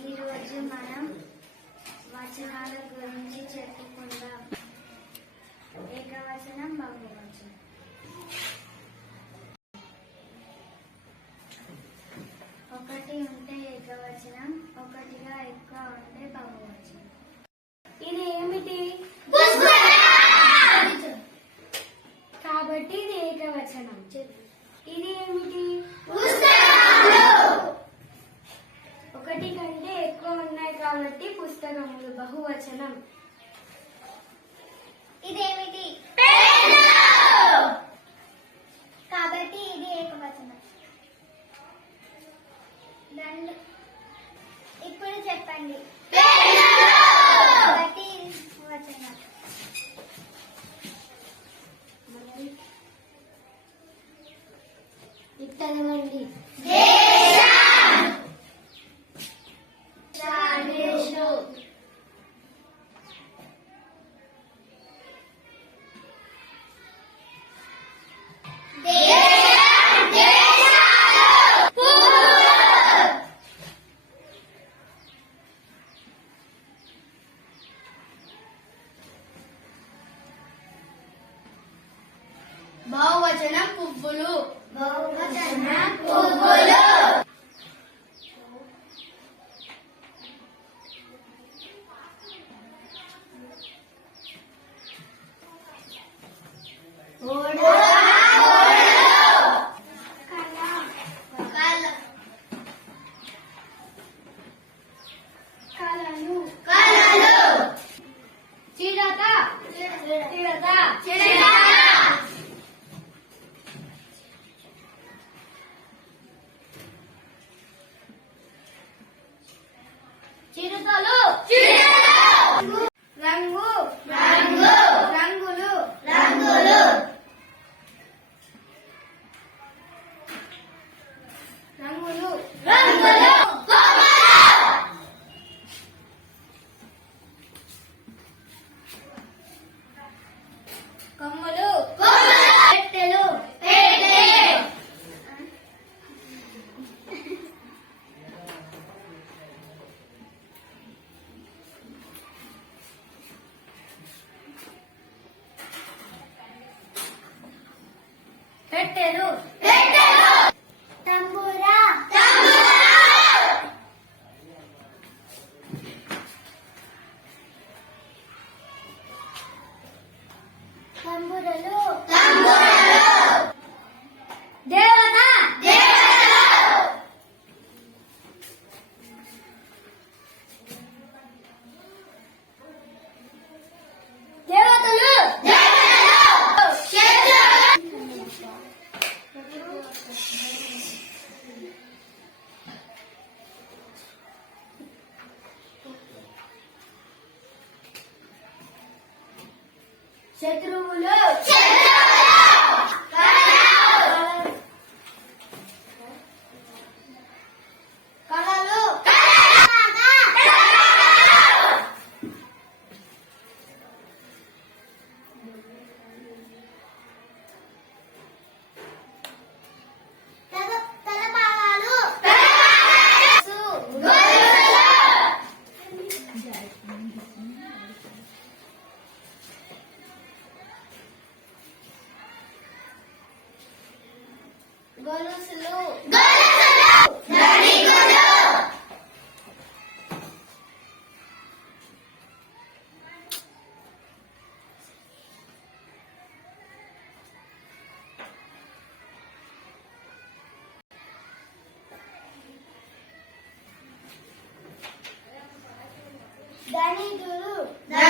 ఈరోజు మనం వచనాల గురించి చెప్పుకుందాం. ఏకవచనం, బహువచనం. ఒకటి ఉంటే ఏకవచనం, ఒకటిగా ఎక్కువ ఉంటే బహువచనం. ఇది ఏమిటి? కాబట్టి ఇది ఏకవచనం. ఇది ఏమిటి? ఒకటి కంటే ఎక్కువ ఉన్నాయి కాబట్టి పుస్తకములు. బహువచనం. ఇదేమిటి? కాబట్టి ఇది ఏకవచనం. ఇప్పుడు చెప్పండి. కాబట్టి వచనం. ఇత్తనవండి. బహువచనం పువ్వులు. బహువచనం పువ్వులు. చిరత. చిరుతలు. రంగు. రంగులు. కొమ్మలు. పెట్టెలు. పెట్టెలు. తంబూరా. తంబురలు. దేవత. దేవతలు. శత్రువులు. కళలు. తలపాగాలు. గొలుసులు. ధనికులు.